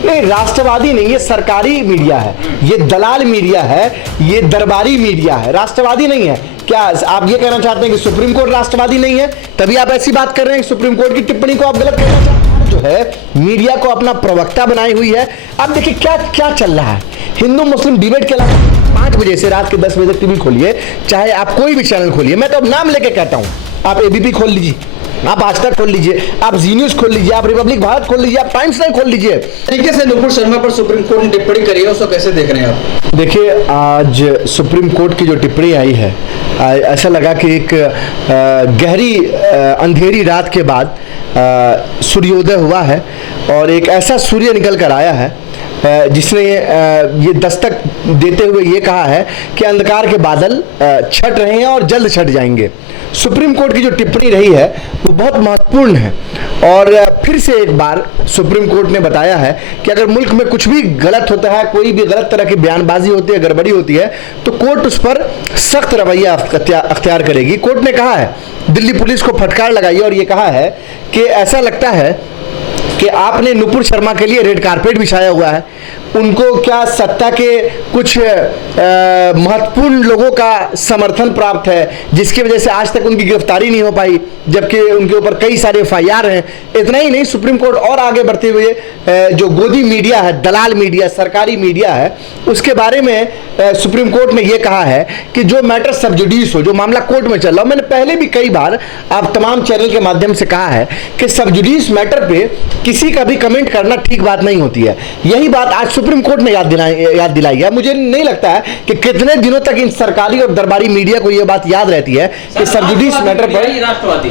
नहीं, राष्ट्रवादी नहीं, ये सरकारी मीडिया है, ये दलाल मीडिया है, ये दरबारी मीडिया है, राष्ट्रवादी नहीं है। क्या आप ये कहना चाहते हैं कि सुप्रीम कोर्ट राष्ट्रवादी नहीं है, तभी आप ऐसी बात कर रहे हैं कि सुप्रीम कोर्ट की टिप्पणी को आप गलत कहना चाहते हैं? जो है मीडिया को अपना प्रवक्ता बनाई हुई है। आप देखिए क्या क्या चल रहा है हिंदू मुस्लिम डिबेट के अलावा। 5 बजे से रात के 10 बजे तक टीवी खोलिए, चाहे आप कोई भी चैनल खोलिए, मैं तो अब नाम लेके कहता हूं, आप एबीपी खोल लीजिए, आप आज तक खोल लीजिए, आप जी न्यूज खोल लीजिए, आप रिपब्लिक भारत खोल लीजिए, आप टाइम्स नाउ खोल लीजिए। तरीके से नुपुर शर्मा पर सुप्रीम कोर्ट ने टिप्पणी करी है, उसको कैसे देख रहे हैं आप? देखिए, आज सुप्रीम कोर्ट की जो टिप्पणी आई है, ऐसा लगा कि एक गहरी अंधेरी रात के बाद सूर्योदय हुआ है और एक ऐसा सूर्य निकल कर आया है जिसने ये दस्तक देते हुए ये कहा है कि अंधकार के बादल छट रहे हैं और जल्द छट जाएंगे। सुप्रीम कोर्ट की जो टिप्पणी रही है वो बहुत महत्वपूर्ण है और फिर से एक बार सुप्रीम कोर्ट ने बताया है कि अगर मुल्क में कुछ भी गलत होता है, कोई भी गलत तरह की बयानबाजी होती है, गड़बड़ी होती है, तो कोर्ट उस पर सख्त रवैया अख्तियार करेगी। कोर्ट ने कहा है, दिल्ली पुलिस को फटकार लगाई और ये कहा है कि ऐसा लगता है कि आपने नुपुर शर्मा के लिए रेड कारपेट बिछाया हुआ है। उनको क्या सत्ता के कुछ महत्वपूर्ण लोगों का समर्थन प्राप्त है जिसकी वजह से आज तक उनकी गिरफ्तारी नहीं हो पाई, जबकि उनके ऊपर कई सारे एफआईआर हैं। इतना ही नहीं, सुप्रीम कोर्ट और आगे बढ़ते हुए जो गोदी मीडिया है, दलाल मीडिया, सरकारी मीडिया है, उसके बारे में सुप्रीम कोर्ट ने यह कहा है कि जो मैटर सब जुडिस हो, जो मामला कोर्ट में चल रहा हो, मैंने पहले भी कई बार आप तमाम चैनल के माध्यम से कहा है कि सब जुडिस मैटर पे किसी का भी कमेंट करना ठीक बात नहीं होती है। यही बात आज सुप्रीम कोर्ट ने याद दिलाई है। मुझे नहीं लगता है कि कितने दिनों तक इन सरकारी और दरबारी मीडिया को यह बात याद रहती है कि सब जुडिस मैटर पर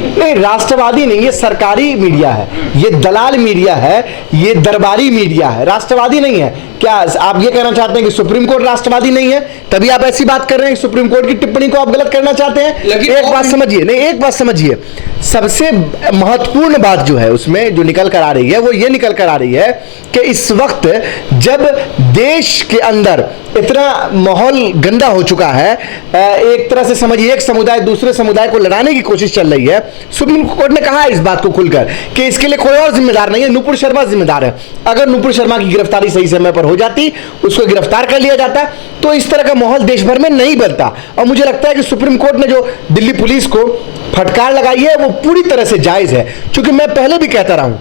नहीं, राष्ट्रवादी नहीं, ये सरकारी मीडिया है, ये दलाल मीडिया है, ये दरबारी मीडिया है, राष्ट्रवादी नहीं है। क्या आप ये कहना चाहते हैं कि सुप्रीम कोर्ट राष्ट्रवादी नहीं है, तभी आप ऐसी बात कर रहे हैं कि सुप्रीम कोर्ट की टिप्पणी को आप गलत करना चाहते हैं? एक बात समझिए, नहीं एक बात समझिए, सबसे महत्वपूर्ण बात जो है उसमें जो निकल कर आ रही है वो ये निकल कर आ रही है कि इस वक्त जब देश के अंदर इतना माहौल गंदा हो चुका है, एक तरह से समझिए एक समुदाय दूसरे समुदाय को लड़ाने की कोशिश चल रही है, सुप्रीम कोर्ट ने कहा है इस बात को खुलकर कि इसके लिए कोई और जिम्मेदार नहीं है, नुपुर शर्मा जिम्मेदार है। अगर नुपुर शर्मा की गिरफ्तारी सही समय पर हो जाती, उसको गिरफ्तार कर लिया जाता, तो इस तरह का माहौल देश भर में नहीं बनता। और मुझे लगता है कि सुप्रीम कोर्ट ने जो दिल्ली पुलिस को फटकार लगाई है वो पूरी तरह से जायज है, क्योंकि मैं पहले भी कहता रहा हूं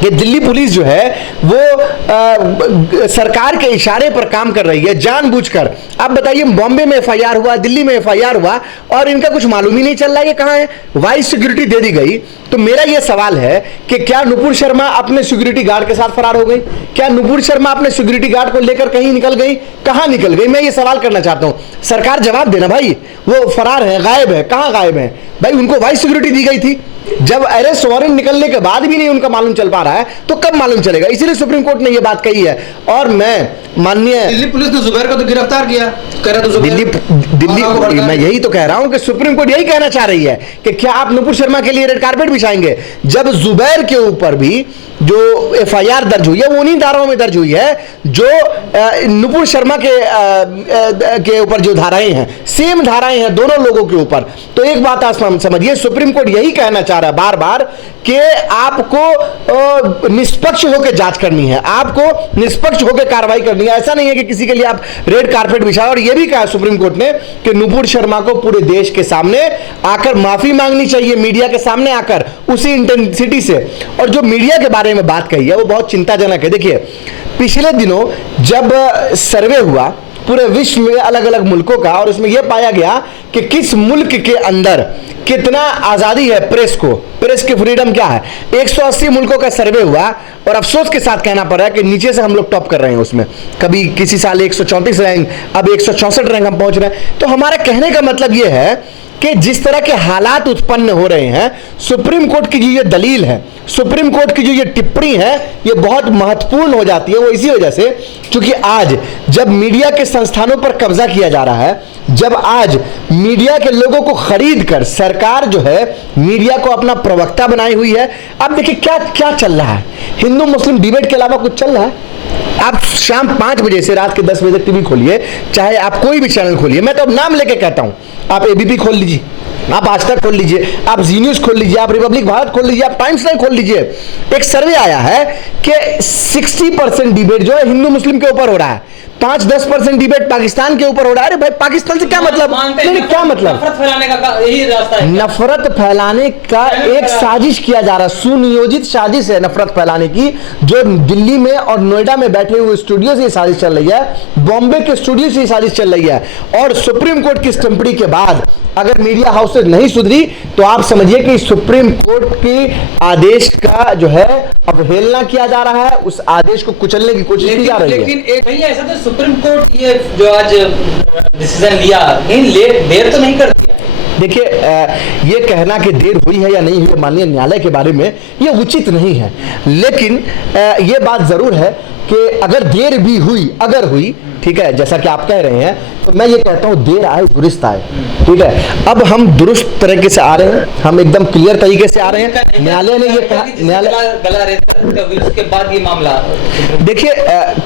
कि दिल्ली पुलिस जो है वो सरकार के इशारे पर काम कर रही है जानबूझकर। आप बताइए, बॉम्बे में एफआईआर हुआ, दिल्ली में एफआईआर हुआ और इनका कुछ मालूम ही नहीं चल रहा है ये कहां है, वाइस सिक्योरिटी दे दी गई। तो मेरा यह सवाल है कि क्या नुपुर शर्मा अपने सिक्योरिटी गार्ड के साथ फरार हो गई? क्या नुपुर शर्मा अपने सिक्योरिटी गार्ड को लेकर कहीं निकल गई? कहां निकल गई? मैं ये सवाल करना चाहता हूं, सरकार जवाब देना भाई। वो फरार है, गायब है, कहां गायब है भाई? उनको वाइस सिक्योरिटी दी गई थी, जब अरेस्ट वारंट निकलने के बाद भी नहीं उनका मालूम चल पा रहा है तो कब मालूम चलेगा? इसीलिए सुप्रीम कोर्ट ने यह बात कही है। और मैं माननीय दिल्ली पुलिस ने जुबैर को तो गिरफ्तार किया, कह रहा तो दिल्ली मैं यही तो कह रहा हूं कि सुप्रीम कोर्ट यही कहना चाह रही है कि क्या आप नुपुर शर्मा के लिए रेड कारपेट बिछाएंगे, जब जुबैर के ऊपर भी जो एफआईआर दर्ज हुई है वो उन्हीं धाराओं में दर्ज हुई है जो नुपुर शर्मा के ऊपर जो धाराएं हैं, सेम धाराएं हैं दोनों लोगों के ऊपर। तो एक बात आप समझिए, सुप्रीम कोर्ट यही कहना चाह रहा है बार बार कि आपको निष्पक्ष होकर जांच करनी है, आपको निष्पक्ष होकर कार्रवाई करनी है। ऐसा नहीं है कि किसी के लिए आप रेड कारपेट बिछाओ। और यह भी कहा सुप्रीम कोर्ट ने कि नुपुर शर्मा को पूरे देश के सामने आकर माफी मांगनी चाहिए, मीडिया के सामने आकर उसी इंटेंसिटी से। और जो मीडिया के बारे में बात कही है वो बहुत चिंताजनक है। देखिए, पिछले दिनों जब सर्वे हुआ पूरे विश्व में अलग अलग मुल्कों का, और उसमें यह पाया गया कि किस मुल्क के अंदर कितना आजादी है प्रेस को, प्रेस की फ्रीडम क्या है। 180 मुल्कों का सर्वे हुआ और अफसोस के साथ कहना पड़ रहा है कि नीचे से हम लोग टॉप कर रहे हैं उसमें। कभी किसी साल 134 रैंक, अब 164 रैंक हम पहुंच रहे हैं। तो हमारा कहने का मतलब यह है कि जिस तरह के हालात उत्पन्न हो रहे हैं, सुप्रीम कोर्ट की जो ये दलील है, सुप्रीम कोर्ट की जो ये टिप्पणी है, ये बहुत महत्वपूर्ण हो जाती है। वो इसी वजह से क्योंकि आज जब मीडिया के संस्थानों पर कब्जा किया जा रहा है, जब आज मीडिया के लोगों को खरीद कर सरकार जो है मीडिया को अपना प्रवक्ता बनाई हुई है। आप देखिए क्या क्या चल रहा है हिंदू मुस्लिम डिबेट के अलावा कुछ चल रहा है? आप शाम 5 बजे से रात के 10 बजे तक टीवी खोलिए, चाहे आप कोई भी चैनल खोलिए, मैं तो अब नाम लेके कहता हूं, आप एबीपी खोल लीजिए, आप आज तक खोल लीजिए, आप जी न्यूज खोल लीजिए, आप रिपब्लिक भारत खोल लीजिए, आप टाइम्स नाउ खोल लीजिए, एक सर्वे आया है कि 60% डिबेट जो है हिंदू मुस्लिम के ऊपर हो रहा है, 5-10% डिबेट पाकिस्तान के ऊपर हो रहा है। अरे भाई पाकिस्तान से क्या मतलब, नहीं क्या मतलब, नफरत फैलाने का यही रास्ता है। नफरत फैलाने का एक साजिश किया जा रहा है, सुनियोजित साजिश है नफरत फैलाने की, जो दिल्ली में और नोएडा में बैठे हुए स्टूडियो से साजिश चल रही है, बॉम्बे के स्टूडियो से साजिश चल रही है। और सुप्रीम कोर्ट की इस टिप्पणी के बाद अगर मीडिया हाउसेज नहीं सुधरी तो आप समझिए कि सुप्रीम कोर्ट के आदेश का जो है अवहेलना किया जा रहा है, उस आदेश को कुचलने की कोशिश की जा रही है। लेकिन एक भैया ऐसा तो सुप्रीम कोर्ट ये जो आज डिसीजन लिया, देर तो नहीं करती है? देखिए, ये कहना कि देर हुई है या नहीं हुई माननीय न्यायालय के बारे में ये उचित नहीं है, लेकिन ये बात जरूर है कि अगर देर भी हुई, अगर हुई, ठीक है, जैसा कि आप कह रहे हैं, तो मैं ये कहता हूं देर आए दुरुस्त आए, ठीक है। अब हम दुरुस्त तरीके से आ रहे हैं, हम एकदम क्लियर तरीके से आ रहे हैं। न्यायालय ने ये कहा, न्यायालय उसके बाद ये मामला देखिए,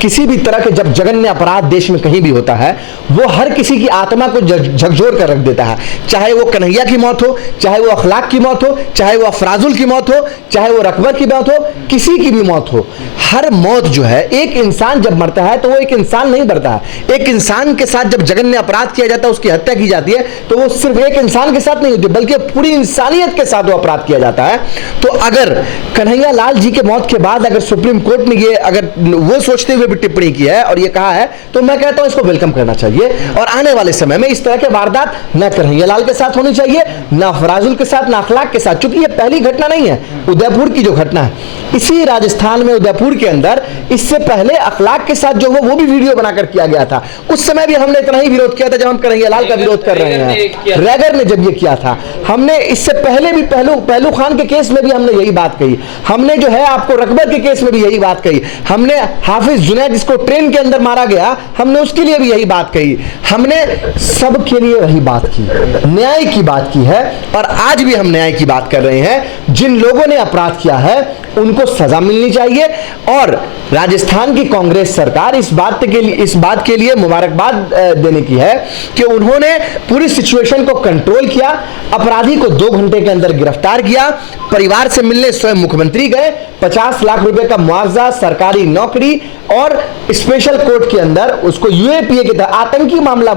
किसी भी तरह के जब जघन्य अपराध देश में कहीं भी होता है, वो हर किसी की आत्मा को झकझोर कर रख देता है, चाहे वो कन्हैया की मौत हो, चाहे वो अखलाक की मौत हो, चाहे वो अफराजुल की मौत हो, चाहे वो रकबर की मौत हो, किसी की भी मौत हो, हर मौत जो है, एक इंसान जब मरता है तो वो एक इंसान नहीं मरता है। एक इंसान के साथ जब जघन्य अपराध किया जाता है, उसकी हत्या की जाती है, तो वो सिर्फ एक इंसान के साथ नहीं होती बल्कि पूरी इंसानियत के साथ वो अपराध किया जाता है। तो अगर कन्हैया लाल जी के मौत के बाद अगर सुप्रीम कोर्ट ने ये अगर वो सोचते हुए भी टिप्पणी की है और ये कहा है, तो मैं कहता हूं इसको वेलकम करना चाहिए। और आने वाले समय में इस तरह के वारदात न कन्हैया लाल के साथ होनी चाहिए, न अफराजुल के साथ, न अखलाक के साथ, क्योंकि ये पहली घटना नहीं है। उदयपुर की जो घटना है, इसी राजस्थान में उदयपुर के अंदर इससे पहले अखलाक के साथ जो वो भी वीडियो बनाकर किया गया था। उस समय भी हमने इतना ही विरोध किया था जब हम कन्हैया लाल का विरोध कर रहे हैं। रैगर ने जब ये किया था, हमने इससे पहले भी पहलू खान के केस में भी हमने यही बात कही, हमने जो है आपको रकबर के केस में भी यही बात कही, हमने हाफिज जुनैद जिसको ट्रेन के अंदर मारा गया, हमने उसके लिए भी यही बात कही, हमने सबके लिए वही बात की, न्याय की बात की है। और आज भी हम न्याय की बात कर रहे हैं। जिन लोगों ने अपराध किया है उनको सजा मिलनी चाहिए। और राजस्थान की कांग्रेस सरकार इस बात के लिए मुबारकबाद देने की है कि उन्होंने पूरी सिचुएशन को कंट्रोल किया, अपराधी को 2 घंटे के अंदर गिरफ्तार किया, परिवार से मिलने स्वयं मुख्यमंत्री गए, 50 लाख रुपए का मुआवजा, सरकारी नौकरी और स्पेशल कोर्ट के अंदर उसको यूएपीए के तहत आतंकी मामला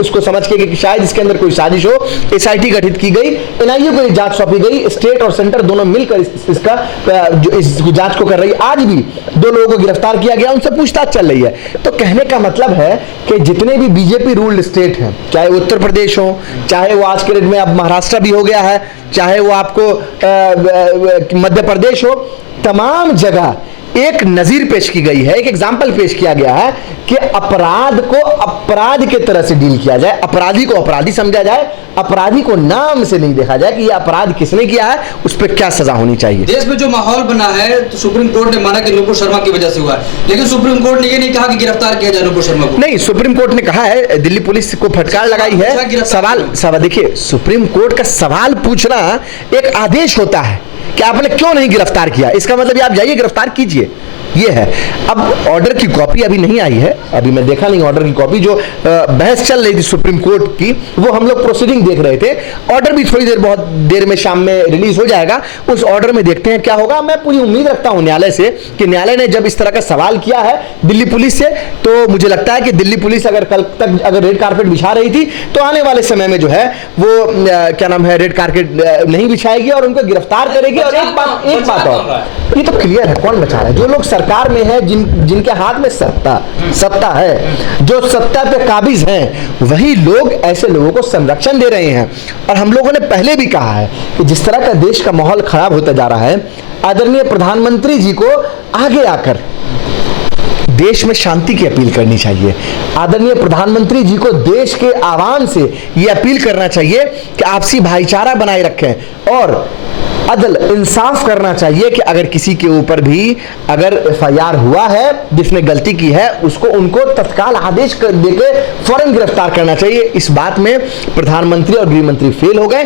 इसको समझ के कि शायद इसके अंदर कोई साजिश हो, एसआईटी गठित की गई, एनआईए को जांच सौंपी गई, स्टेट और सेंटर दोनों मिलकर इसका जो इस जांच को कर रही है। आज भी 2 लोगों को गिरफ्तार किया गया, उनसे पूछताछ चल रही है। तो कहने का मतलब है कि जितने भी बीजेपी रूल्ड स्टेट हैं, चाहे उत्तर प्रदेश हो, चाहे वो आज के डेट में अब महाराष्ट्र भी हो गया है, चाहे वो आपको मध्य प्रदेश हो, तमाम जगह एक नजीर पेश की गई है, एक एग्जाम्पल पेश किया गया है कि अपराध को अपराध के तरह से डील किया जाए, अपराधी को अपराधी समझा जाए, अपराधी को नाम से नहीं देखा जाए कि यह अपराध किसने किया है, उस पर क्या सजा होनी चाहिए। देश में जो माहौल बना है, तो सुप्रीम कोर्ट ने माना कि नुपुर शर्मा की वजह से हुआ है, लेकिन सुप्रीम कोर्ट ने ये नहीं कहा कि गिरफ्तार किया जाए नुपुर शर्मा को। नहीं, सुप्रीम कोर्ट ने कहा है, दिल्ली पुलिस को फटकार लगाई है। सवाल देखिए, सुप्रीम कोर्ट का सवाल पूछना एक आदेश होता है कि आपने क्यों नहीं गिरफ्तार किया, इसका मतलब आप जाइए गिरफ्तार कीजिए, ये है। अब ऑर्डर की कॉपी अभी नहीं आई है, अभी मैं देखा नहीं ऑर्डर की कॉपी, जो बहस चल रही थी सुप्रीम कोर्ट की, वो हम लोग प्रोसीडिंग देख रहे थे। ऑर्डर भी थोड़ी देर, बहुत देर में शाम में रिलीज हो जाएगा, उस ऑर्डर में देखते हैं क्या होगा। मैं पूरी उम्मीद रखता हूं न्यायालय से कि न्यायालय ने जब इस तरह का सवाल किया है दिल्ली पुलिस से, तो मुझे लगता है कि दिल्ली पुलिस अगर कल तक अगर रेड कारपेट बिछा रही थी, तो आने वाले समय में जो है वो क्या नाम है, रेड कारपेट नहीं बिछाएगी और उनको गिरफ्तार करेगी। और एक बात और, ये तो क्लियर है कौन बचा रहा है, जो लोग सरकार में है, जिनके हाथ में सत्ता है, जो सत्ता पे काबिज हैं, वही लोग ऐसे लोगों को संरक्षण दे रहे हैं। और हम लोगों ने पहले भी कहा है कि जिस तरह का देश का माहौल खराब होता जा रहा है, आदरणीय प्रधानमंत्री जी को आगे आकर देश में शांति की अपील करनी चाहिए। आदरणीय प्रधानमंत्री जी को देश के आवाम से यह अपील करना चाहिए कि आपसी भाईचारा बनाए रखें और अदल इंसाफ करना चाहिए कि अगर किसी के ऊपर भी अगर एफआईआर हुआ है, जिसने गलती की है, उसको उनको तत्काल आदेश देके फौरन गिरफ्तार करना चाहिए। इस बात में प्रधानमंत्री और गृह मंत्री फेल हो गए।